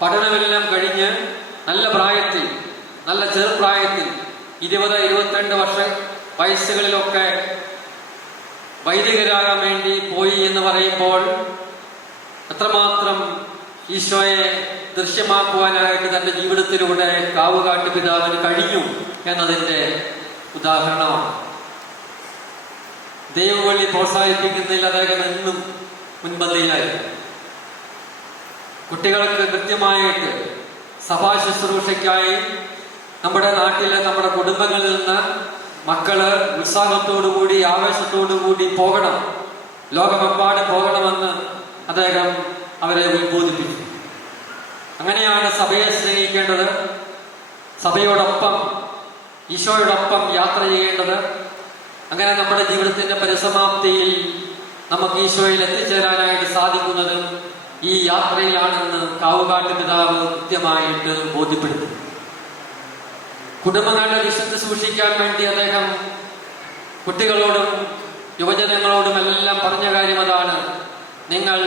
പഠനമെല്ലാം കഴിഞ്ഞ് നല്ല പ്രായത്തിൽ, നല്ല ചെറുപ്രായത്തിൽ 20-22 വയസ്സുകളിലൊക്കെ വൈദികരാകാൻ വേണ്ടി പോയി എന്ന് പറയുമ്പോൾ അത്രമാത്രം ഈശോയെ ദൃശ്യമാക്കുവാനായിട്ട് തന്റെ ജീവിതത്തിലൂടെ കാവുകാട്ട് പിതാവിന് കഴിഞ്ഞു എന്നതിന്റെ ഉദാഹരണമാണ്. ദൈവവഴി പ്രോത്സാഹിപ്പിക്കുന്നതിൽ അദ്ദേഹം എന്നും മുൻപന്തിയിലായിരുന്നു. കുട്ടികൾക്ക് കൃത്യമായിട്ട് സഭാ ശുശ്രൂഷയ്ക്കായി നമ്മുടെ നാട്ടിലെ, നമ്മുടെ കുടുംബങ്ങളിൽ നിന്ന് മക്കള് ഉത്സാഹത്തോടുകൂടി, ആവേശത്തോടുകൂടി പോകണം, ലോകമെമ്പാടും പോകണമെന്ന് അദ്ദേഹം അവരെ ഉത്ബോധിപ്പിച്ചു. അങ്ങനെയാണ് സഭയെ സ്നേഹിക്കേണ്ടത്, സഭയോടൊപ്പം ഈശോയോടൊപ്പം യാത്ര ചെയ്യേണ്ടത്. അങ്ങനെ നമ്മുടെ ജീവിതത്തിന്റെ പരിസമാപ്തിയിൽ നമുക്ക് ഈശോയിൽ എത്തിച്ചേരാനായിട്ട് സാധിക്കുന്നത് ഈ യാത്രയിലാണെന്ന് കാവുകാട്ട് പിതാവ് കൃത്യമായിട്ട് ബോധ്യപ്പെടുത്തി. കുടുംബങ്ങളുടെ വിശുദ്ധി സൂക്ഷിക്കാൻ വേണ്ടി അദ്ദേഹം കുട്ടികളോടും യുവജനങ്ങളോടും എല്ലാം പറഞ്ഞ കാര്യം അതാണ്: നിങ്ങൾ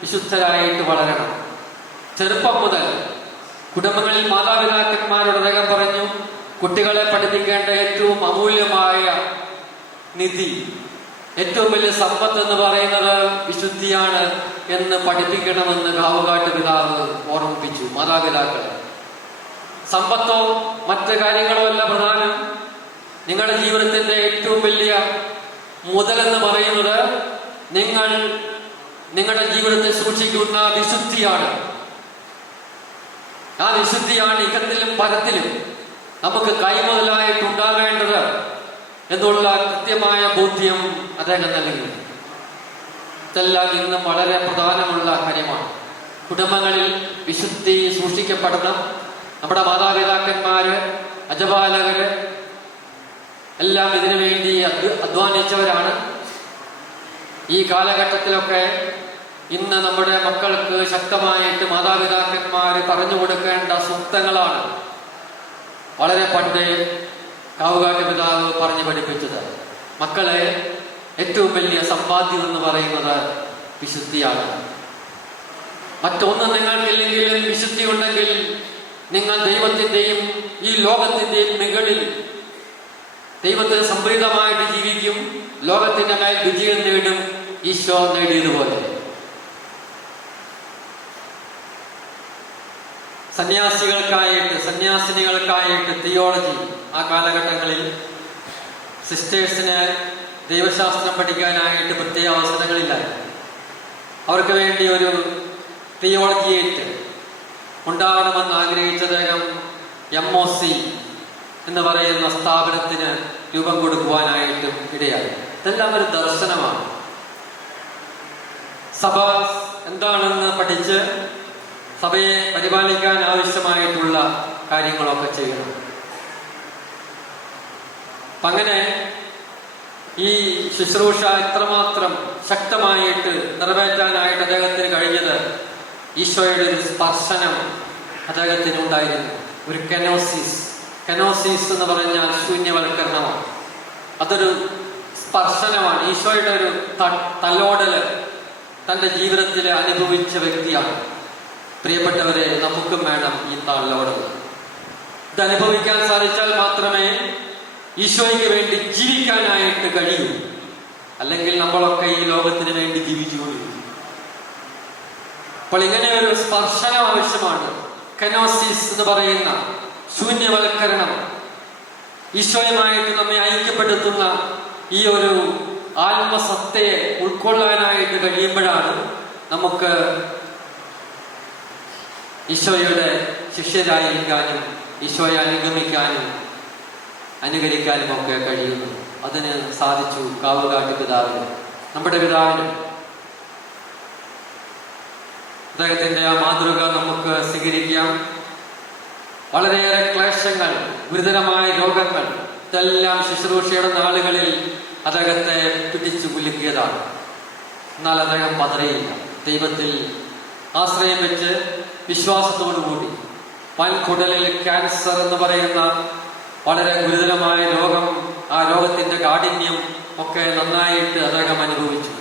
വിശുദ്ധരായിട്ട് വളരണം. ചെറുപ്പം മുതൽ കുടുംബങ്ങളിൽ മാതാപിതാക്കന്മാരോട് അദ്ദേഹം പറഞ്ഞു, കുട്ടികളെ പഠിപ്പിക്കേണ്ട ഏറ്റവും അമൂല്യമായ നിധി, ഏറ്റവും വലിയ സമ്പത്ത് എന്ന് പറയുന്നത് വിശുദ്ധിയാണ് എന്ന് പഠിപ്പിക്കണമെന്ന് കാവുകാട്ട് പിതാവ് ഓർമ്മിപ്പിച്ചു മാതാപിതാക്കളെ. സമ്പത്തോ മറ്റ് കാര്യങ്ങളോ അല്ല പ്രധാനം. നിങ്ങളുടെ ജീവിതത്തിന്റെ ഏറ്റവും വലിയ മുതലെന്ന് പറയുന്നത് നിങ്ങൾ നിങ്ങളുടെ ജീവിതത്തെ സൂക്ഷിക്കുന്ന വിശുദ്ധിയാണ്. ആ വിശുദ്ധിയാണ് ഇഹത്തിലും പരത്തിലും നമുക്ക് കൈമുതലായിട്ടുണ്ടാകേണ്ടത് എന്നുള്ള കൃത്യമായ ബോധ്യം അദ്ദേഹം നൽകി. ഇതെല്ലാം ഇന്നും വളരെ പ്രധാനമുള്ള കാര്യമാണ്. കുടുംബങ്ങളിൽ വിശുദ്ധി സൂക്ഷിക്കപ്പെടണം. നമ്മുടെ മാതാപിതാക്കന്മാര്, അജപാലകര് എല്ലാം ഇതിനു വേണ്ടി അധ്വാനിച്ചവരാണ്. ഈ കാലഘട്ടത്തിലൊക്കെ ഇന്ന് നമ്മുടെ മക്കൾക്ക് ശക്തമായിട്ട് മാതാപിതാക്കന്മാര് പറഞ്ഞു കൊടുക്കേണ്ട സൂക്തങ്ങളാണ് വളരെ പണ്ട് കാവുകാട്ട് പിതാവ് പറഞ്ഞു പഠിപ്പിച്ചത്. മക്കളെ, ഏറ്റവും വലിയ സമ്പാദ്യം എന്ന് പറയുന്നത് വിശുദ്ധിയാണ്. മറ്റൊന്നും നിങ്ങൾക്കില്ലെങ്കിലും വിശുദ്ധി ഉണ്ടെങ്കിൽ നിങ്ങൾ ദൈവത്തിന്റെയും ഈ ലോകത്തിന്റെയും മുകളിൽ ദൈവത്തിന് സംപ്രീതമായിട്ട് ജീവിക്കും. ലോകത്തിന്റെ മേൽ വിജയം നേടും, ഈശോ നേടിയതുപോലെ. സന്യാസിനികൾക്കായിട്ട് തിയോളജി ആ കാലഘട്ടങ്ങളിൽ സിസ്റ്റേഴ്സിന് ദൈവശാസ്ത്രം പഠിക്കാനായിട്ട് പ്രത്യേക അവസരങ്ങളില്ലായി. അവർക്ക് വേണ്ടി ഒരു തിയോളജിയേറ്റ് ഉണ്ടാകണമെന്ന് ആഗ്രഹിച്ച അദ്ദേഹം MOC എന്ന് പറയുന്ന സ്ഥാപനത്തിന് രൂപം കൊടുക്കുവാനായിട്ടും ഇടയായി. ഇതെല്ലാം ഒരു ദർശനമാണ്. സഭ എന്താണെന്ന് പഠിച്ച് സഭയെ പരിപാലിക്കാൻ ആവശ്യമായിട്ടുള്ള കാര്യങ്ങളൊക്കെ ചെയ്യണം. അങ്ങനെ ഈ ശുശ്രൂഷ ഇത്രമാത്രം ശക്തമായിട്ട് നിറവേറ്റാനായിട്ട് അദ്ദേഹത്തിന് കഴിഞ്ഞത് ഈശോയുടെ ഒരു സ്പർശനം അദ്ദേഹത്തിന് ഉണ്ടായിരുന്നു. ഒരു കെനോസിസ് എന്ന് പറഞ്ഞാൽ ശൂന്യവൽക്കരണമാണ്. അതൊരു സ്പർശനമാണ്. ഈശോയുടെ ഒരു തലോടല് തന്റെ ജീവിതത്തിൽ അനുഭവിച്ച വ്യക്തിയാണ്. പ്രിയപ്പെട്ടവരെ, നമുക്കും വേണം ഈ തലോടൽ. ഇത് അനുഭവിക്കാൻ സാധിച്ചാൽ മാത്രമേ ഈശോയ്ക്ക് വേണ്ടി ജീവിക്കാനായിട്ട് കഴിയൂ. അല്ലെങ്കിൽ നമ്മളൊക്കെ ഈ ലോകത്തിന് വേണ്ടി ജീവിച്ചുകൊണ്ടിരിക്കും. അപ്പോൾ ഇങ്ങനെ ഒരു സ്പർശനം ആവശ്യമാണ്. കെനോസിസ് എന്ന് പറയുന്ന ശൂന്യവൽക്കരണം, ഈശോയുമായിട്ട് നമ്മെ ഐക്യപ്പെടുത്തുന്ന ഈ ഒരു ആത്മസത്തയെ ഉൾക്കൊള്ളാനായിട്ട് കഴിയുമ്പോഴാണ് നമുക്ക് ഈശോയുടെ ശിഷ്യരായിരിക്കാനും ഈശോയെ അനുഗമിക്കാനും അനുകരിക്കാനും ഒക്കെ കഴിയുന്നു. അതിന് സാധിച്ചു കാവുകാട്ട് പിതാവിന്, നമ്മുടെ പിതാവിന്. അദ്ദേഹത്തിന്റെ ആ മാതൃക നമുക്ക് സ്വീകരിക്കാം. വളരെയേറെ ക്ലേശങ്ങൾ, ഗുരുതരമായ രോഗങ്ങൾ, ഇതെല്ലാം ശുശ്രൂഷയുടെ നാളുകളിൽ അദ്ദേഹത്തെ പിടിച്ചു കുലുക്കിയതാണ്. എന്നാൽ അദ്ദേഹം പതറിയില്ല. ദൈവത്തിൽ ആശ്രയം വെച്ച് വിശ്വാസത്തോടുകൂടി വൻകുടലിൽ ക്യാൻസർ എന്ന് പറയുന്ന വളരെ ഗുരുതരമായ രോഗം, ആ രോഗത്തിന്റെ കാഠിന്യം ഒക്കെ നന്നായിട്ട് അദ്ദേഹം അനുഭവിച്ചു.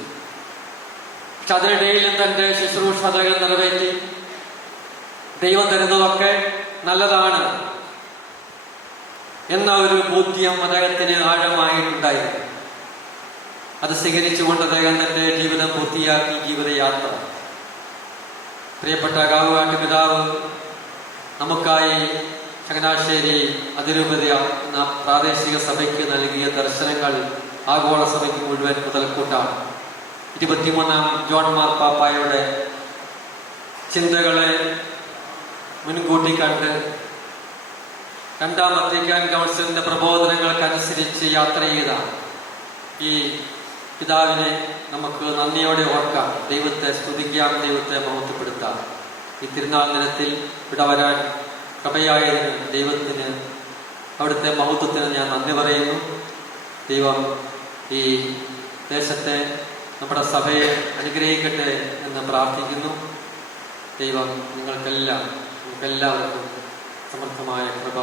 പക്ഷെ അതിനിടയിലും തന്റെ ശുശ്രൂഷ അദ്ദേഹം നിറവേറ്റി. ദൈവം തരുന്നതൊക്കെ നല്ലതാണ് എന്ന ഒരു ബോധ്യം അദ്ദേഹത്തിന് ആഴമായിട്ടുണ്ടായിരുന്നു. അത് സ്വീകരിച്ചുകൊണ്ട് അദ്ദേഹം തന്റെ ജീവിതം പൂർത്തിയാക്കി ജീവിതയാത്ര. പ്രിയപ്പെട്ട കാവുകാട്ട് പിതാവ് നമുക്കായി ചങ്ങനാശ്ശേരി അതിരൂപത എന്ന പ്രാദേശിക സഭയ്ക്ക് നൽകിയ ദർശനങ്ങൾ ആഗോള സഭയ്ക്ക് മുഴുവൻ മുതൽക്കൂട്ടാണ്. 23-ാം ജോൺ മാർപ്പാപ്പായുടെ ചിന്തകളെ മുൻകൂട്ടി കണ്ട് 2-ാം വത്തിക്കാൻ കൗൺസിലിന്റെ പ്രബോധനങ്ങൾക്കനുസരിച്ച് യാത്ര ചെയ്ത ഈ പിതാവിനെ നമുക്ക് നന്ദിയോടെ ഓർക്കാം, ദൈവത്തെ സ്തുതിക്കാം, ദൈവത്തെ മഹത്വപ്പെടുത്താം. ഈ തിരുനാൾ ദിനത്തിൽ ഇവിടെ വരാൻ കൃപയായിരുന്നു ദൈവത്തിന്, അവിടുത്തെ മഹത്വത്തിന് ഞാൻ നന്ദി പറയുന്നു. ദൈവം ഈ ദേശത്തെ, നമ്മുടെ സഭയെ അനുഗ്രഹിക്കട്ടെ എന്ന് പ്രാർത്ഥിക്കുന്നു. ദൈവം നമുക്കെല്ലാവർക്കും സമർത്ഥമായ കൃപ